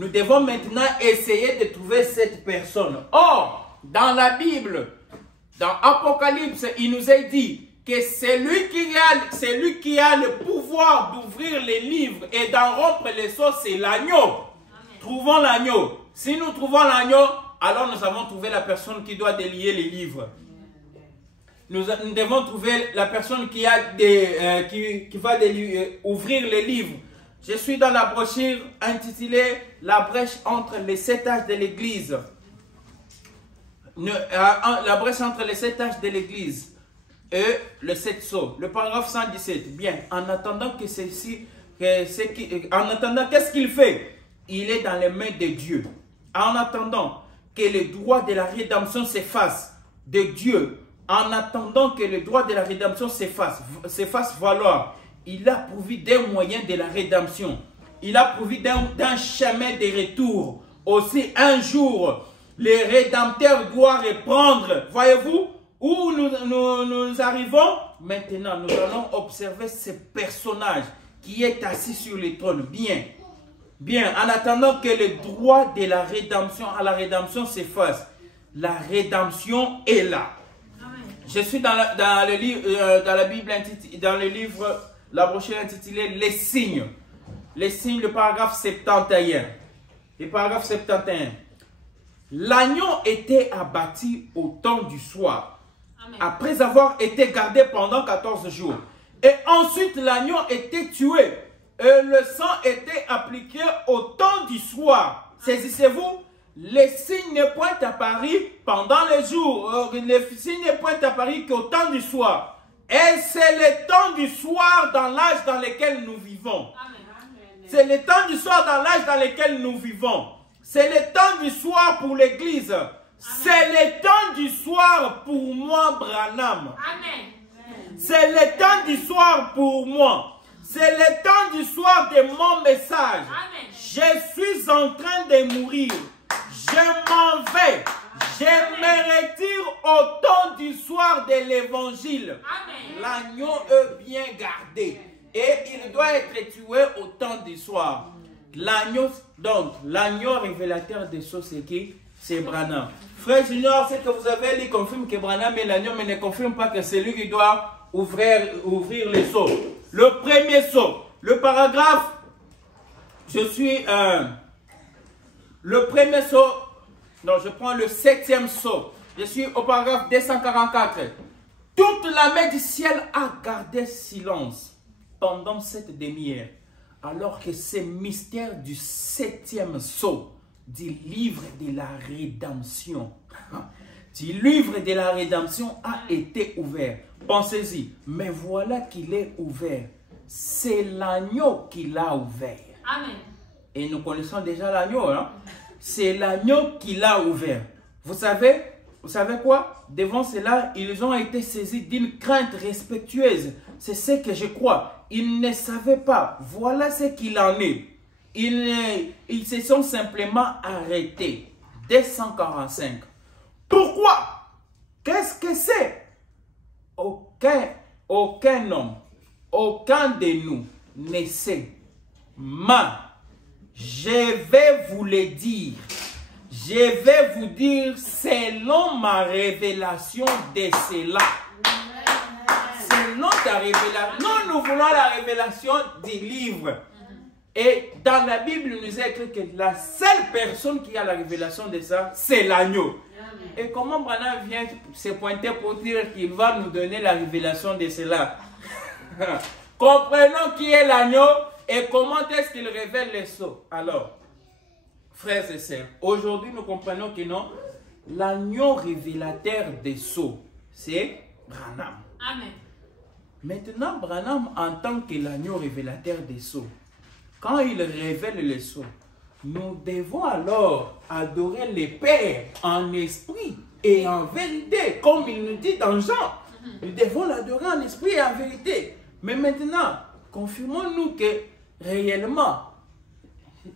Nous devons maintenant essayer de trouver cette personne. Or, dans la Bible, dans Apocalypse, il nous est dit que c'est lui qui a le pouvoir d'ouvrir les livres et d'en rompre les sceaux, c'est l'agneau. Trouvons l'agneau. Si nous trouvons l'agneau, alors nous avons trouvé la personne qui doit délier les livres. Nous devons trouver la personne qui va ouvrir les livres. Je suis dans la brochure intitulée « La brèche entre les 7 âges de l'Église ». La brèche entre les 7 âges de l'Église et le 7 sceaux. Le paragraphe 117. Bien, en attendant que ceci, qu'est-ce qu'il fait? Il est dans les mains de Dieu. En attendant que le droit de la rédemption s'efface de Dieu, en attendant que le droit de la rédemption s'efface valoir, il a pourvu d'un moyen de la rédemption. Il a pourvu d'un chemin de retour. Aussi, un jour, le Rédempteur doit reprendre. Voyez-vous où nous arrivons? Maintenant, nous allons observer ce personnage qui est assis sur le trône. Bien. Bien, en attendant que le droit de la rédemption à la rédemption s'efface, la rédemption est là. Je suis dans le Bible, dans le livre, la brochure intitulée Les signes. Les signes, le paragraphe 71. Le paragraphe 71. L'agneau était abattu au temps du soir, Amen. Après avoir été gardé pendant 14 jours. Et ensuite, l'agneau était tué. Et le sang était appliqué au temps du soir. Saisissez-vous? Les signes ne point apparu pendant les jours. Les signes ne point apparu qu'au temps du soir. Et c'est le temps du soir dans l'âge dans lequel nous vivons. C'est le temps du soir dans l'âge dans lequel nous vivons. C'est le temps du soir pour l'Église. C'est le temps du soir pour moi, Branham. C'est le temps du soir pour moi. C'est le temps du soir de mon message. Amen. Je suis en train de mourir. Je m'en vais. Je me retire au temps du soir de l'évangile. L'agneau est bien gardé. Et il doit être tué au temps du soir. L'agneau, donc, l'agneau révélateur des sceaux, c'est qui? C'est Branham. Frère Junior, ce que vous avez lu confirme que Branham est l'agneau, mais ne confirme pas que c'est lui qui doit ouvrir les sceaux. Le premier sceau, le paragraphe, le premier sceau, non, je prends le 7e sceau. Je suis au paragraphe 244. Toute la main du ciel a gardé silence pendant cette demi-heure, alors que ce mystère du 7e sceau, du livre de la rédemption, du livre de la rédemption a été ouvert. Pensez-y, mais voilà qu'il est ouvert. C'est l'agneau qui l'a ouvert. Amen. Et nous connaissons déjà l'agneau, hein? C'est l'agneau qui l'a ouvert. Vous savez quoi? Devant cela, ils ont été saisis d'une crainte respectueuse. C'est ce que je crois. Ils ne savaient pas. Voilà ce qu'il en est. Ils se sont simplement arrêtés. 245. Pourquoi? Qu'est-ce que c'est? Aucun homme, aucun de nous ne sait. Mais je vais vous le dire. Je vais vous dire selon ma révélation de cela. Selon ta révélation. Nous voulons la révélation du livre. Et dans la Bible, il nous est écrit que la seule personne qui a la révélation de ça, c'est l'agneau. Et comment Branham vient se pointer pour dire qu'il va nous donner la révélation de cela? Comprenons qui est l'agneau et comment est-ce qu'il révèle les sceaux. Alors, frères et sœurs, aujourd'hui nous comprenons que non, l'agneau révélateur des sceaux, c'est Branham. Amen. Maintenant, Branham, en tant que l'agneau révélateur des sceaux, quand il révèle les sceaux, nous devons alors adorer le Père en esprit et en vérité, comme il nous dit dans Jean. Nous devons l'adorer en esprit et en vérité. Mais maintenant, confirmons-nous que réellement,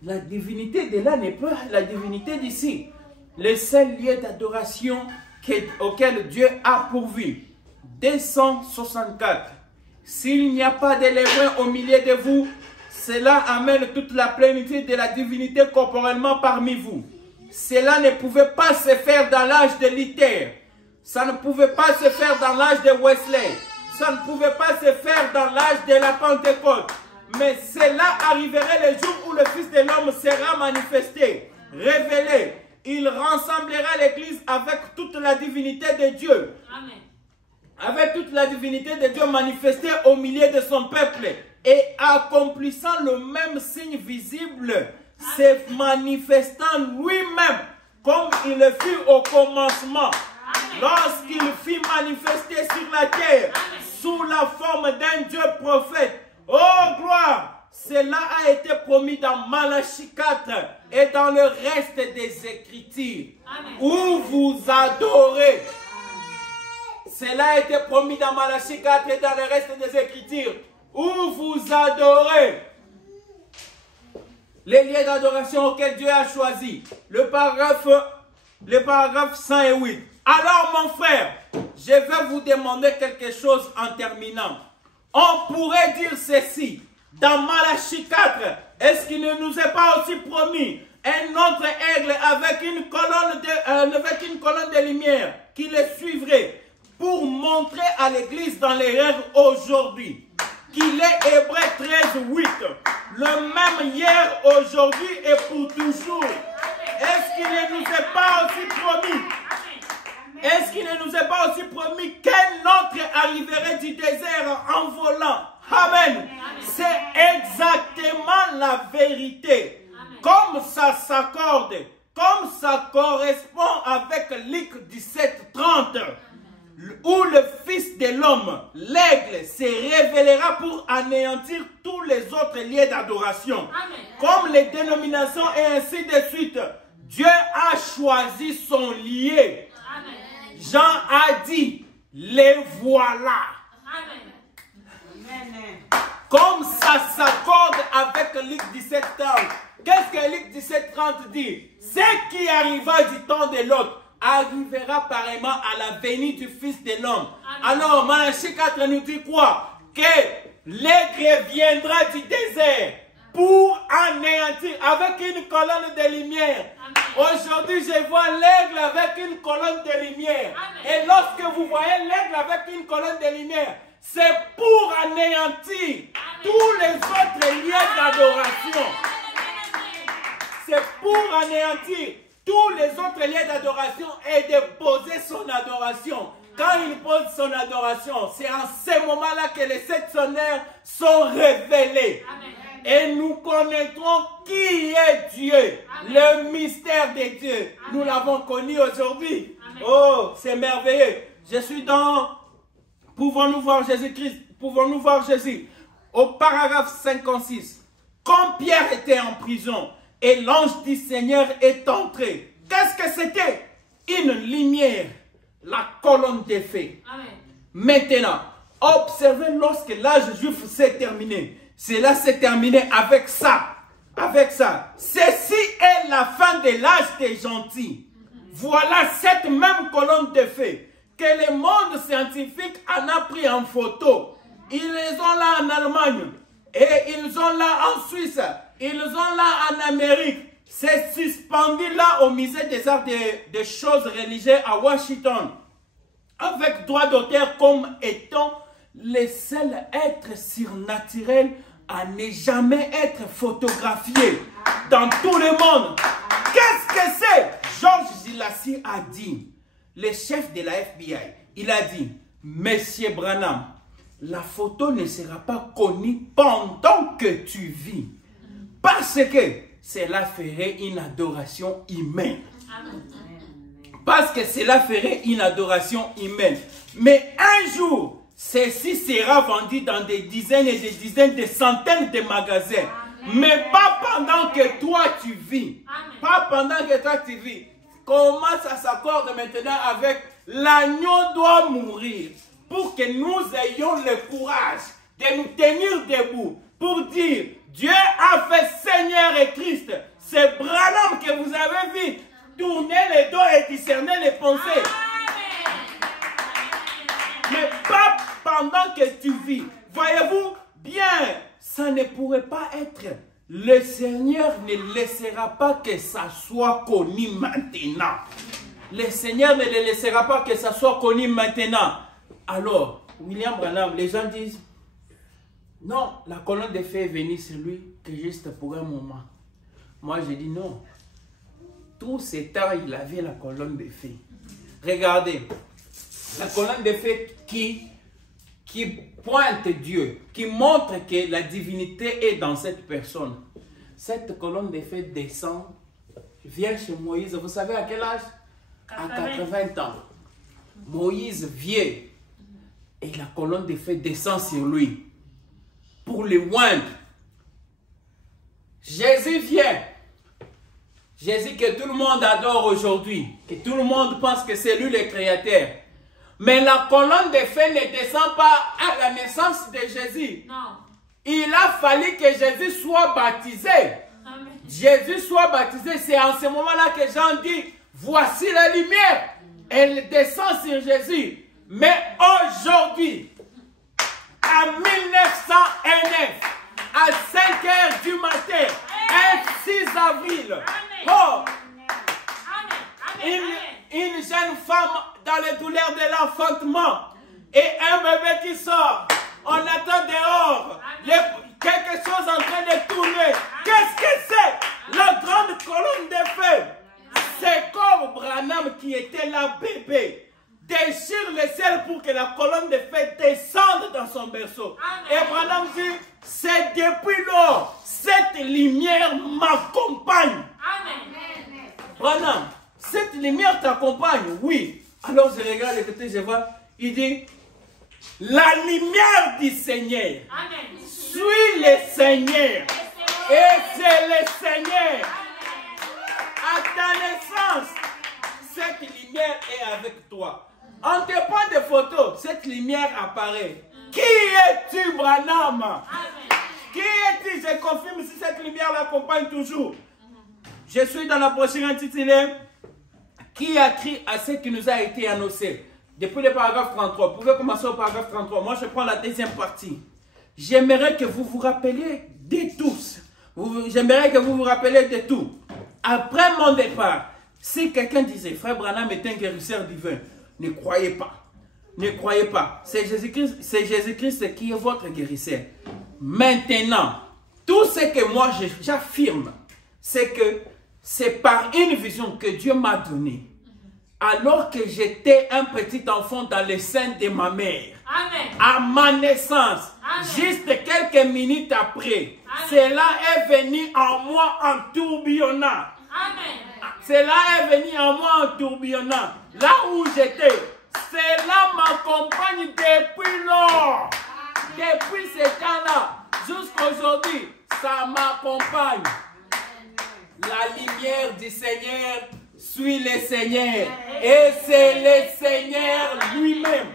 la divinité de là n'est pas la divinité d'ici. Le seul lieu d'adoration auquel Dieu a pourvu. 264. S'il n'y a pas de lévrin au milieu de vous, Cela amène toute la plénitude de la divinité corporellement parmi vous. Cela ne pouvait pas se faire dans l'âge de Luther. Ça ne pouvait pas se faire dans l'âge de Wesley. Ça ne pouvait pas se faire dans l'âge de la Pentecôte. Mais cela arriverait le jour où le Fils de l'homme sera manifesté, révélé. Il rassemblera l'Église avec toute la divinité de Dieu. Amen. Avec toute la divinité de Dieu manifestée au milieu de son peuple. Et accomplissant le même signe visible, se manifestant lui-même comme il le fit au commencement. Lorsqu'il fut manifesté sur la terre sous la forme d'un Dieu prophète. Oh gloire! Cela a été promis dans Malachie 4 et dans le reste des Écritures. Où vous adorez. Cela a été promis dans Malachie 4 et dans le reste des Écritures. Où vous adorez. Les lieux d'adoration auxquels Dieu a choisi. Le paragraphe 108. Alors mon frère, je vais vous demander quelque chose en terminant. On pourrait dire ceci. Dans Malachie 4, est-ce qu'il ne nous est pas aussi promis un autre aigle avec une colonne de lumière qui le suivrait pour montrer à l'église dans les rêves aujourd'hui qu'il est Hébreux 13:8, le même hier, aujourd'hui et pour toujours. Est-ce qu'il ne nous est pas aussi promis? Est-ce qu'il ne nous est pas aussi promis qu'un autre arriverait du désert en volant? Amen. C'est exactement la vérité. Comme ça s'accorde, comme ça correspond avec Luc 17:30, où le Fils de l'homme, l'aigle, se révélera pour anéantir tous les autres lieux d'adoration. Comme les dénominations et ainsi de suite. Dieu a choisi son lieu. Jean a dit, les voilà. Comme ça s'accorde avec Luc 17:30. Qu'est-ce que Luc 17:30 dit? Ce qui arriva du temps de l'autre arrivera pareillement à la venue du Fils de l'homme. Alors, Malachie 4 nous dit quoi? Que l'aigle viendra du désert pour anéantir avec une colonne de lumière. Aujourd'hui, je vois l'aigle avec une colonne de lumière. Et lorsque vous voyez l'aigle avec une colonne de lumière, c'est pour anéantir tous les autres lieux d'adoration. C'est pour anéantir tous les autres lieux d'adoration et de poser son adoration. Quand il pose son adoration, c'est en ce moment-là que les sept sonneurs sont révélés. Et nous connaîtrons qui est Dieu, le mystère de Dieu. Nous l'avons connu aujourd'hui. Oh, c'est merveilleux. Je suis dans... Pouvons-nous voir Jésus-Christ? Pouvons-nous voir Jésus? Au paragraphe 56. Quand Pierre était en prison et l'ange du Seigneur est entré, qu'est-ce que c'était? Une lumière, la colonne de feu. Maintenant, observez lorsque l'âge juif s'est terminé. Cela s'est terminé avec ça. Avec ça. Ceci est la fin de l'âge des gentils. Voilà cette même colonne de feu que le monde scientifique en a pris en photo. Ils les ont là en Allemagne. Et ils ont là en Suisse. Ils ont là en Amérique. C'est suspendu là au musée des arts des choses religieuses à Washington. Avec droit d'auteur comme étant les seuls êtres surnaturels à ne jamais être photographiés dans tout le monde. Qu'est-ce que c'est? Georges Gilassi a dit, le chef de la FBI, il a dit, Monsieur Branham, la photo ne sera pas connue pendant que tu vis. Parce que cela ferait une adoration humaine. Parce que cela ferait une adoration humaine. Mais un jour, ceci sera vendu dans des dizaines et des dizaines, des centaines de magasins. Mais pas pendant que toi tu vis. Pas pendant que toi tu vis. Comment ça s'accorde maintenant avec l'agneau doit mourir? Pour que nous ayons le courage de nous tenir debout. Pour dire, Dieu a fait Seigneur et Christ. C'est Branham que vous avez vu. Tourner les dos et discerner les pensées. Mais pas pendant que tu vis. Voyez-vous bien, ça ça ne pourrait pas être. Le Seigneur ne laissera pas que ça soit connu maintenant. Le Seigneur ne le laissera pas que ça soit connu maintenant. Alors, William Branham, les gens disent, non, la colonne de feu est venue sur lui que juste pour un moment. Moi, je dis non. Tout ce temps, il avait la colonne de feu. Regardez, la colonne de feu qui pointe Dieu, qui montre que la divinité est dans cette personne. Cette colonne de feu descend, vient chez Moïse. Vous savez à quel âge? À 80 ans. Moïse vient et la colonne de feu descend sur lui pour le moindre. Jésus vient. Jésus que tout le monde adore aujourd'hui, que tout le monde pense que c'est lui le créateur. Mais la colonne de feu ne descend pas à la naissance de Jésus. Non. Il a fallu que Jésus soit baptisé. Amen. Jésus soit baptisé. C'est en ce moment-là que Jean dit, voici la lumière. Elle descend sur Jésus. Mais aujourd'hui, à 1909, à 5 heures du matin, un 6 avril, oh, une jeune femme dans les douleurs de l'enfantement et un bébé qui sort. On attend dehors quelque chose en train de tourner. Qu'est-ce que c'est? La grande colonne de feu. C'est comme Branham qui était là, bébé. Déchire le ciel pour que la colonne de feu descende dans son berceau. Et Branham dit, c'est depuis lors, cette lumière m'accompagne. Branham, cette lumière t'accompagne? Oui. Alors je regarde le côté, je vois, il dit, la lumière du Seigneur. Amen. Suis le Seigneur. Et c'est le Seigneur. À ta naissance, cette lumière est avec toi. On te prend des photos, cette lumière apparaît. Qui es-tu, Branham? Amen. Qui es-tu? Je confirme si cette lumière l'accompagne toujours. Je suis dans la brochure intitulée qui a crié à ce qui nous a été annoncé. Depuis le paragraphe 33. Vous pouvez commencer au paragraphe 33. Moi, je prends la deuxième partie. J'aimerais que vous vous rappeliez de tous. J'aimerais que vous vous rappeliez de tout. Après mon départ, si quelqu'un disait, Frère Branham est un guérisseur divin, ne croyez pas. Ne croyez pas. C'est Jésus-Christ qui est votre guérisseur. Maintenant, tout ce que moi j'affirme, c'est que c'est par une vision que Dieu m'a donnée. Alors que j'étais un petit enfant dans le sein de ma mère. Amen. À ma naissance. Amen. Juste quelques minutes après. Amen. Cela est venu en moi en tourbillonnant. Amen. Cela est venu en moi en tourbillonnant. Là où j'étais. Cela m'accompagne depuis lors. Depuis ce temps-là. Jusqu'à aujourd'hui. Ça m'accompagne. La lumière du Seigneur suit le Seigneur. Et c'est le Seigneur lui-même.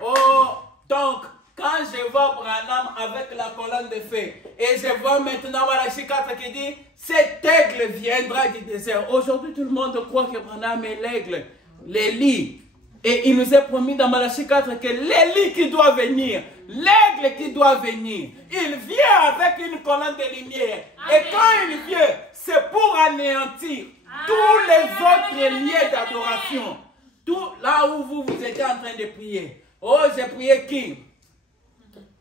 Oh, donc, quand je vois Branham avec la colonne de feu, et je vois maintenant Malachie 4 qui dit, cet aigle viendra du désert. Aujourd'hui, tout le monde croit que Branham est l'aigle, l'Élie. Et il nous est promis dans Malachie 4 que l'Élie qui doit venir, l'aigle qui doit venir, il vient avec une colonne de lumière. Amen. Et quand il vient, c'est pour anéantir tous les autres lieux d'adoration. Tout là où vous étiez en train de prier. Oh, j'ai prié qui?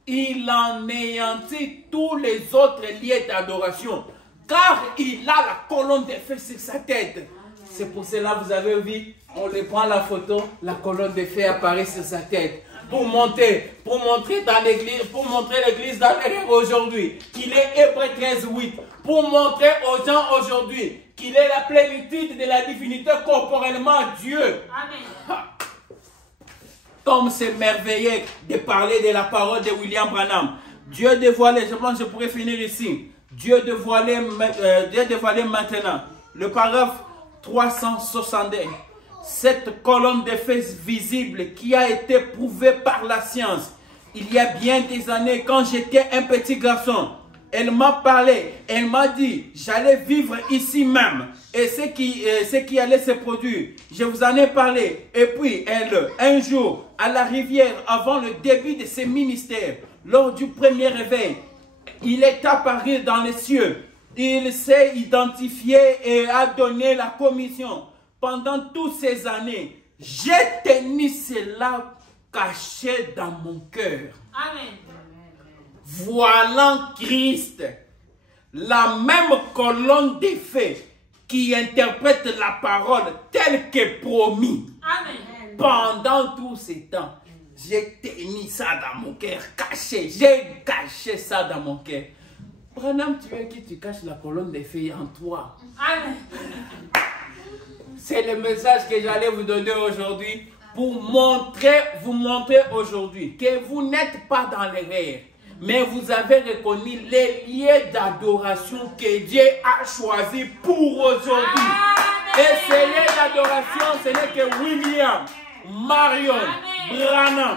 Il anéantit tous les autres lieux d'adoration. Car il a la colonne de feu sur sa tête. C'est pour cela que vous avez vu, on le prend la photo, la colonne de feu apparaît sur sa tête. Pour montrer dans l'église, pour montrer l'église dans l'erreur aujourd'hui, qu'il est Hébreux 13:8. Pour montrer aux gens aujourd'hui qu'il est la plénitude de la divinité corporellement Dieu. Amen. Comme c'est merveilleux de parler de la parole de William Branham. Dieu dévoilé, je pense que je pourrais finir ici. Dieu dévoilé maintenant. Le paragraphe 362. Cette colonne de feu visible qui a été prouvée par la science. Il y a bien des années, quand j'étais un petit garçon, elle m'a parlé, elle m'a dit, j'allais vivre ici même. Et ce qui allait se produire, je vous en ai parlé. Et puis, elle, un jour, à la rivière, avant le début de ses ministères, lors du premier réveil, il est apparu dans les cieux. Il s'est identifié et a donné la commission. Pendant toutes ces années, j'ai tenu cela caché dans mon cœur. Amen. Voilà Christ, la même colonne des faits qui interprète la parole telle que promis. Amen. Pendant tous ces temps, j'ai tenu ça dans mon cœur, caché. J'ai caché ça dans mon cœur. Branham, tu veux que tu caches la colonne des faits en toi. Amen. C'est le message que j'allais vous donner aujourd'hui pour vous montrer aujourd'hui que vous n'êtes pas dans l'erreur, mais vous avez reconnu les lieux d'adoration que Dieu a choisi pour aujourd'hui. Et ces lieux d'adoration, ce n'est que William, Marion, Branham.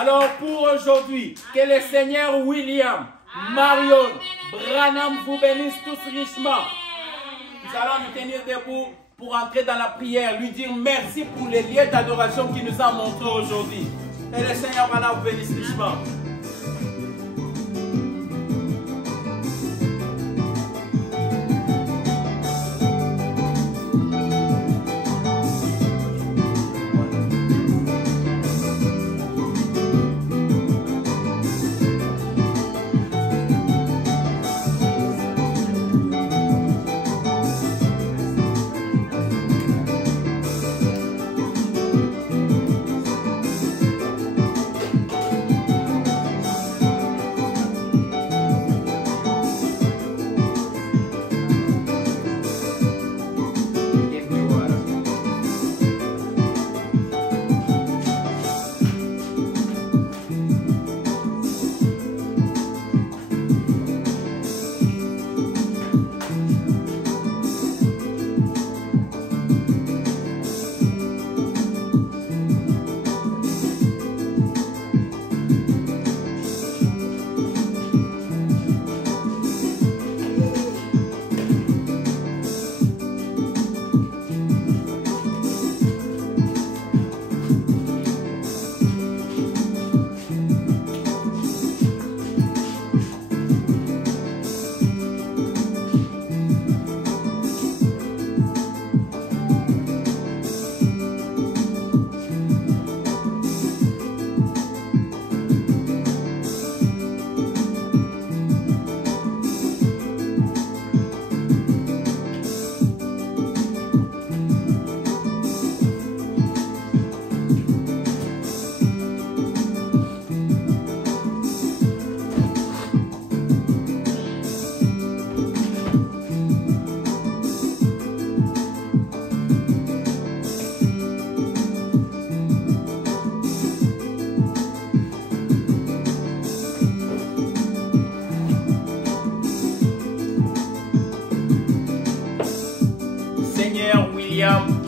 Alors pour aujourd'hui, que le Seigneur William, Marion, Branham vous bénisse tous richement. Nous allons nous tenir debout pour entrer dans la prière, lui dire merci pour les lieux d'adoration qu'il nous a montrés aujourd'hui. Et le Seigneur Branham vous bénisse richement.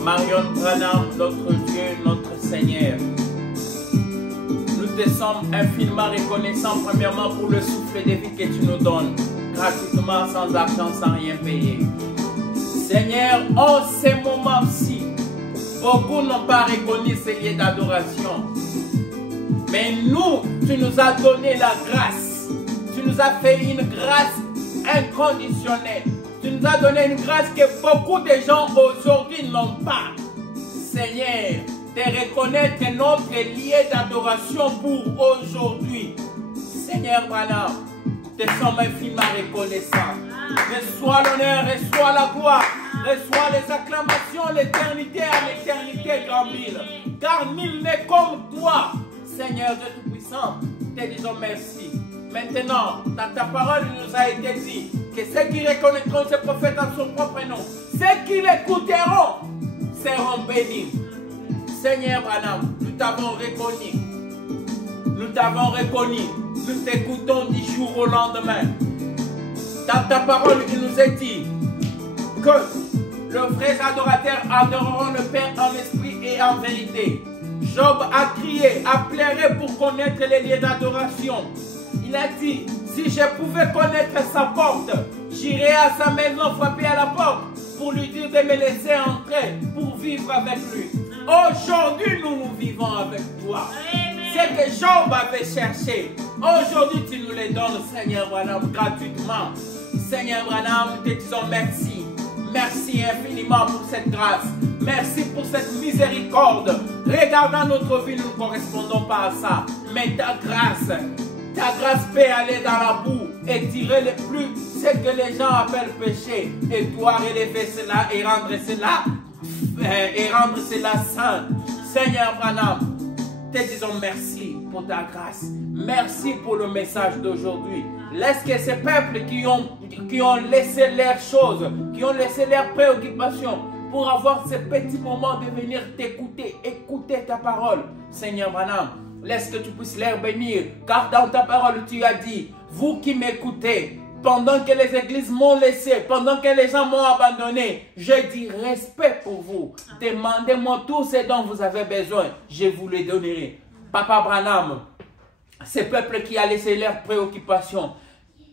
Marion Branham, notre Dieu, notre Seigneur. Nous te sommes infiniment reconnaissants, premièrement, pour le souffle de vie que tu nous donnes, gratuitement, sans argent, sans rien payer. Seigneur, en ces moments-ci, beaucoup n'ont pas reconnu ces lieux d'adoration. Mais nous, tu nous as donné la grâce. Tu nous as fait une grâce inconditionnelle. Tu nous as donné une grâce que beaucoup de gens aujourd'hui n'ont pas. Seigneur, de reconnaître notre lieu d'adoration pour aujourd'hui. Seigneur, voilà, te sommes infiniment reconnaissants. Reçois l'honneur, reçois la gloire, reçois les acclamations, l'éternité à l'éternité, grand mille. Car nul n'est comme toi, Seigneur Dieu Tout-Puissant. Te disons merci. Maintenant, dans ta parole, il nous a été dit que ceux qui reconnaîtront ces prophètes en son propre nom, ceux qui l'écouteront, seront bénis. Seigneur Branham, nous t'avons reconnu. Nous t'avons reconnu. Nous t'écoutons du jour au lendemain. Dans ta parole, il nous est dit que le vrai adorateur adoreront le Père en esprit et en vérité. Job a crié, a pleuré pour connaître les lieux d'adoration. Il a dit, si je pouvais connaître sa porte, j'irais à sa maison frapper à la porte pour lui dire de me laisser entrer pour vivre avec lui. Aujourd'hui, nous vivons avec toi. Ce que Job avait cherché, Aujourd'hui, tu nous les donnes, Seigneur Branham, gratuitement. Seigneur Branham, nous te disons merci. Merci infiniment pour cette grâce. Merci pour cette miséricorde. Regardant notre vie, nous ne correspondons pas à ça. Mais ta grâce peut aller dans la boue et tirer le plus ce que les gens appellent péché. Et toi relever cela et rendre cela saint. Seigneur Branham, te disons merci pour ta grâce. Merci pour le message d'aujourd'hui. Laisse que ces peuples qui ont laissé leurs choses, qui ont laissé leurs préoccupations pour avoir ce petit moment de venir t'écouter, écouter ta parole. Seigneur Branham, laisse que tu puisses les bénir, car dans ta parole tu as dit, vous qui m'écoutez, pendant que les églises m'ont laissé, pendant que les gens m'ont abandonné, je dis respect pour vous. Demandez-moi tout ce dont vous avez besoin, je vous le donnerai. Papa Branham, ces peuples qui a laissé leurs préoccupations,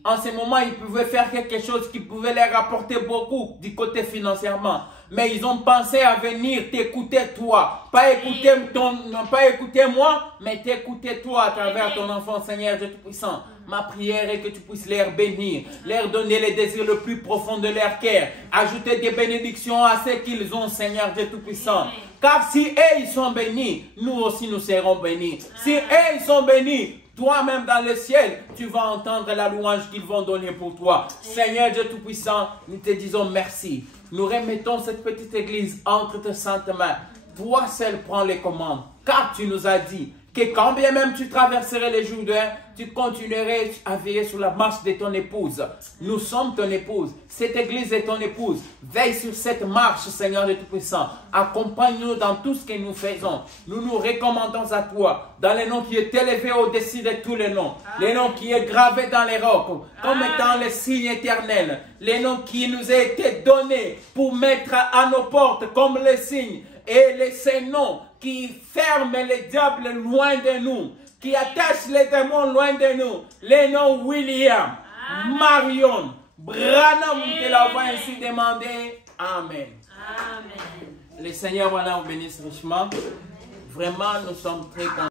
en ce moment, ils pouvaient faire quelque chose qui pouvait leur apporter beaucoup du côté financièrement. Mais ils ont pensé à venir t'écouter toi. Pas écouter moi, mais t'écouter toi à travers ton enfant, Seigneur Dieu Tout-Puissant. Ma prière est que tu puisses les bénir, leur donner les désirs le plus profond de leur cœur. Ajouter des bénédictions à ce qu'ils ont, Seigneur Dieu Tout-Puissant. Car si eux, ils sont bénis, nous aussi nous serons bénis. Si eux, ils sont bénis, toi-même dans le ciel, tu vas entendre la louange qu'ils vont donner pour toi. Seigneur Dieu Tout-Puissant, nous te disons merci. Nous remettons cette petite église entre tes saintes mains. Toi seul prends les commandes. Car tu nous as dit que quand bien même tu traverserais les Jourdains, tu continuerais à veiller sur la marche de ton épouse. Nous sommes ton épouse. Cette église est ton épouse. Veille sur cette marche, Seigneur de Tout-Puissant. Accompagne-nous dans tout ce que nous faisons. Nous nous recommandons à toi, dans le nom qui est élevé au-dessus de tous les noms. Le nom qui est gravé dans les rocs, comme étant le signe éternel. Le nom qui nous a été donné pour mettre à nos portes comme le signe. Et ces noms qui ferment les diables loin de nous, qui attachent les démons loin de nous. Les noms William, Marion, Branham, te l'avons ainsi demandé. Amen. Amen. Le Seigneur vous bénisse richement. Vraiment, nous sommes très contents.